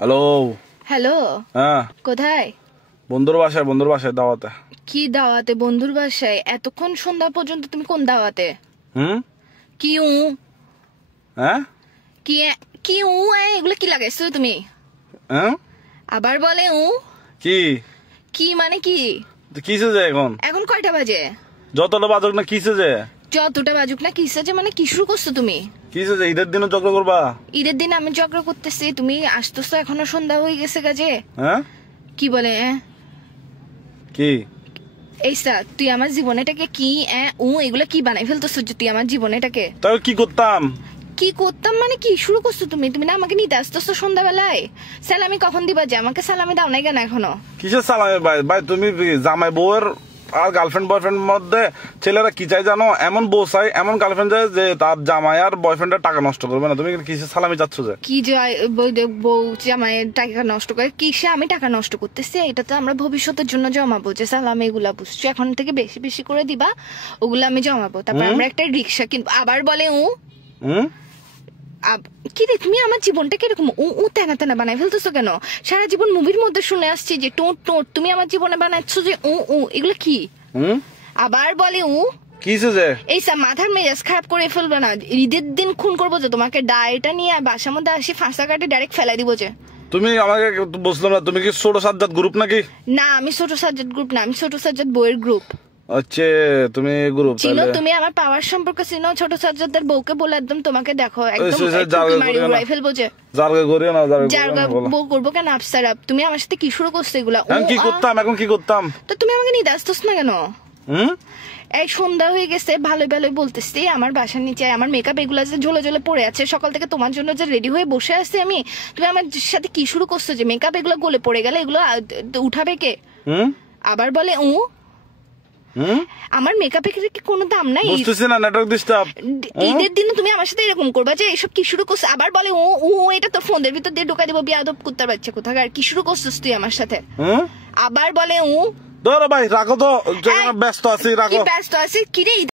Hello hello, হ্যাঁ কোথায়? বন্ধুর বাসায় দাওয়াতে। কি দাওয়াতে? বন্ধুর বাসায়? এতক্ষণ সন্ধ্যা পর্যন্ত তুমি কোন দাওয়াতে? কি হ্যাঁ কি কি এগুলো কি লাগাইছো তুমি? আবার বলে কি কি মানে কি? কিসে যে এখন কয়টা বাজে? যতটা বাজুক না কিসে যে যতটা বাজুক না কিসে যে মানে কি শুরু করছো তুমি? কিসে যে ঈদের দিনও ঝগড়া করবা? ঈদের দিন আমি ঝগড়া করতেছি, তুমি আসতেছো এখনো সন্ধ্যা হয়ে গেছে কাজে। হ্যাঁ কি বলে কি এইসা তুই আমার জীবনেটাকে কি এগুলো কি বানাই ফেলতেছো যে তুই আমার জীবনেটাকে? তাই কি করতাম? কি করতাম মানে কি শুরু করছো তুমি? তুমি না আমাকে নিতে আসতেছো সন্ধ্যাবেলায়? সালামি কখন দিবা? যে আমাকে সালামি দাও নাই কেন এখনো? কিসের সালামে ভাই? ভাই তুমি জামাই বউয়ের আর গার্লফ্রেন্ড বয়ফ্রেন্ড মধ্যে ছেলেরা কি চাই জানো? এমন বউ চাই, এমন গার্লফ্রেন্ড চাই যে তার জামাই আর বয়ফ্রেন্ডের টাকা নষ্ট করবে না। তুমি কিসের সালামি যাচ্ছ যে? কি যায় বউ জামাইয়ের টাকা নষ্ট করে? কিসে আমি টাকা নষ্ট করতেছি? এটা তো আমরা ভবিষ্যতের জন্য জমাবো, যে সালামি এগুলা বুঝছো এখন থেকে বেশি বেশি করে দিবা, ওগুলো আমি জমাবো, তারপর আমরা একটা রিক্সা কিনবো। আবার বলে কি রে তুমি আমার জীবনটা কিরকম তেনা তেনা বানাই ফেলতেছো কেন? সারা জীবন মুভির মধ্যে শুনে আসছি যে টোট টোট, তুমি আমার জীবনে বানাচ্ছ যে এগুলো কি? আবার বলে এইসা মাথার মেজাজ খারাপ করে ফেলবে না। ঈদের দিন খুন করবো যে তোমাকে, ডায়েটা নিয়ে বাসার মধ্যে আসি ফাঁসা কাটে ডাইরেক্ট ফেলাই দিব যে। তুমি আমাকে বুঝলাম না, তুমি কি ছোট সাজ্জাদ গ্রুপ নাকি? না, আমি ছোট সাজ্জাদ গ্রুপ না, আমি ছোট সাজ্জাদ বইয়ের গ্রুপ। আচ্ছা তুমি গ্রুপ চিনো? তুমি আমার পাওয়ার সম্পর্কে চিনো? ছোট সাজ্জাদের বউকে বলে একদম তোমাকে দেখো একদম উড়াই ফেলবো যে। জারগা বউ করবো কেন? আপসারাপ তুমি আমার সাথে কি শুরু করছো এগুলা? কি করতাম এখন? কি করতাম? তো তুমি আমাকে নিতে আসতেছ না কেন? এই সন্ধ্যা হয়ে গেছে, ভালোই ভালোই বলতেছি আমার বাসার নিচে আমার মেকআপ এগুলা যে ঝোলে ঝোলে পড়ে আছে, সকাল থেকে তোমার জন্য যে রেডি হয়ে বসে আছি আমি, তুমি আমার সাথে কি শুরু করছো যে মেকআপ এগুলো গলে পড়ে গেলে এগুলো উঠাবে কে? আবার বলে আমার মেকআপের কি কোনো দাম নাই? ঈদের দিনে তুমি আমার সাথে এরকম করবা যে এসব কি শুরু করছো? আবার বলে এটা তোর ফোনের ভিতর দিয়ে ঢুকাই দেবো, বিয়াদব কুত্তার বাচ্চা কোথাকার, কি শুরু করছিস তুই আমার সাথে? আবার বলে ধরো ভাই রাখো তো, ব্যস্ত আছি, রাখো। ব্যস্ত আছি কি রে?